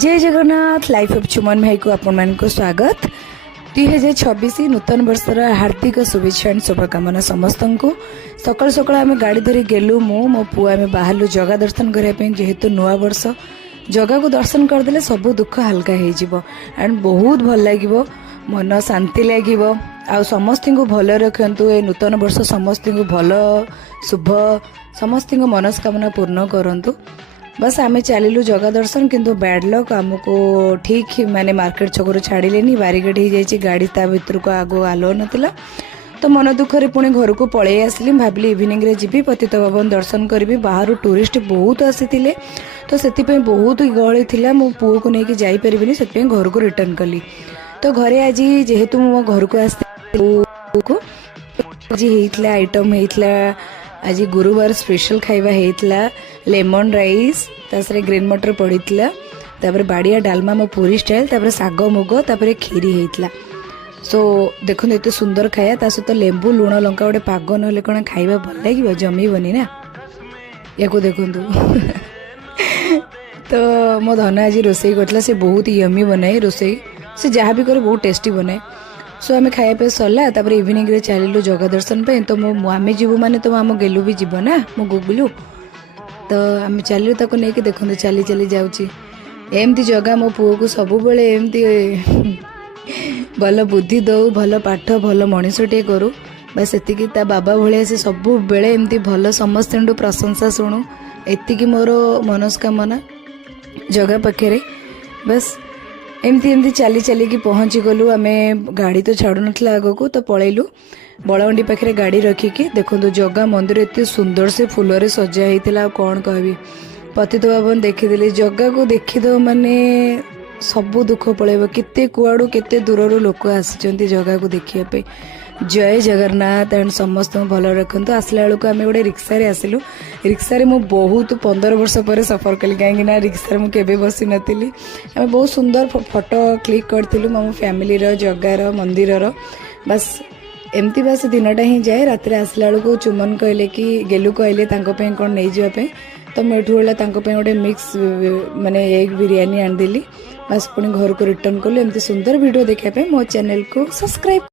जय Jagannath life of चुमन भाई को आपण मान को स्वागत 2026 नूतन वर्षर हार्दिक शुभेच्छा शुभकामना समस्त को सकाल सकाल आम गाड़ी धरी गेलु मो पुआ आम बाहर जगह दर्शन करने जेहेतु नुआ वर्ष जगह को दर्शन करदे सब दुख हल्का हो एंड बहुत भल लगे मन शांति लगे आ समस्त को भल रखु ए नूतन वर्ष समस्त को भल शुभ समस्त मनस्कामना पूर्ण करंतु। बस आमे चलिलु जगह दर्शन किंतु बैड लक आमको ठीक माने मार्केट छकरू छाड़िलेनी बारिकेड हो जाइए गाड़ी ता भीतर को आगो आलो नथिला तो मन दुखरे पुणी घर को पलि आसली भाविली इवनिंग रे जीवी पतित भवन दर्शन करी बाहर टूरिस्ट बहुत आसी तो से बहुत गहली थिला मो पुओ को लेकिन जापरि से घर को रिटर्न कली तो घरे आज जेहेतु मो घर को आज आइटम होता आज गुरुवार स्पेशल खाइबा होता लेमन राइस तासरे ग्रीन मटर पड़ीला तापर बाड़िया डालमा मो पूरी स्टाइल तापर साग मुग तापर खीरी होता सो देखो एत सुंदर खाया ता सहित लेंबू लुण लंका गोटे पाग ना कौन खाइबा भल लगे जमीबनी ना या देखु तो मो धन आज रोसई करता से बहुत यमी बनाए रोसई से जहाँ भी करे बहुत टेस्टी बनाए सो आम खाया सरला तापर इवनिंग रे चलिलु जगह दर्शन पे तो मो आम जीवु माने तो आम गेलु भी जीव ना मो गुगुलु तो आम चलू ताको नहीं देखते चली चली जाऊँगी एमती जगह मो पुओ को सब बेले एमती भल बुद्धि दो भल पाठ भल मनीषटे करू बस एतिकी ता बाबा भाया से सब बेले एमती भल समस्त प्रशंसा शुणु एतिकी मोर मनस्कामना जगह पाखे बस एमती एमती चली चलिकी पहुँची गलु आम गाड़ी तो छाड़ू ना आग को तो पलैलु बड़ावंडी पाखे गाड़ी रखिकी देखो जगह मंदिर एत सुंदर से फूल सजा होता कौन कहबी पतित भवन देखीदे जगह को देखीद माने सब दुख पड़ेब केते कुआड़ू केते दूर लोक आसी जगह को देखापी जय जगन्नाथ एंड समस्त भल रखु आसला बेलू आम गोटे रिक्सा आसिलु रिक्सा मु बहुत 15 वर्ष पर सफर कली कहीं रिक्सा मुझे बसी नी आम बहुत सुंदर फोटो क्लिक करूँ मो फैमिली जगार मंदिर बस एमती बस दिनटा ही जाए रात आसला बेलू चुमन कहले कि गेलु कहले कौन नहीं जावाई तो मुझे गोटे मिक्स माने एग बिरियानी आनीदेली बस पुणी घर को रिटर्न कलु एमती सुंदर वीडियो देखापी मो चैनल को सब्सक्राइब